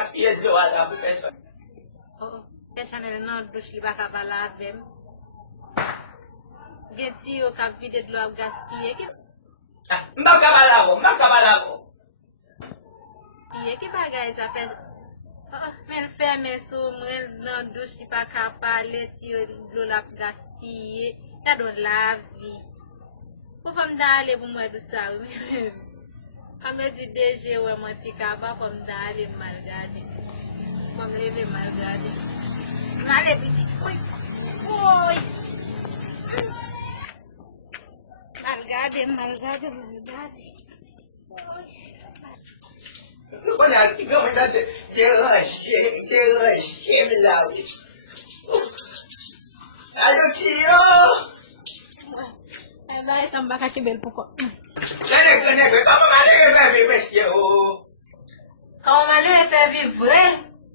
gaspiller de l'eau là pour personne. Oh, Chanel nan douche li baka pa lavem. Gen ti yo kap vide de l'eau ap gaspiller. M'baka balavo. Ki bagay sa pe? Men ferme sou mwen nan douche li pa ka pale ti yo de l'eau ap gaspiller. Ta don lavi. Pou fam da ale pou mwen dou sa ou. Ame di deje wè mwen si kaba fam da ale malgade. Fam leve malgade. Male biti. Oy. Malgade. Olha, ficamos de rancher, milagre. Ayo, tio! Vai sambar kaki bel pokok. Nego, tama mali vai viver esse o. Quand malheur fait vivre,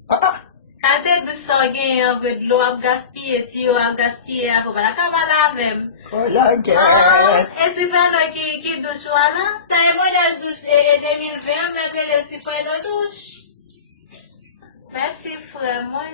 quand tu sors gain avec de l'eau à gaspiller, tu as gaspillé à pour la caméra même. Olha que. Et si pas qui douche là, ça est modèle douche et 2020 même les si pas de douche. Merci frère moi.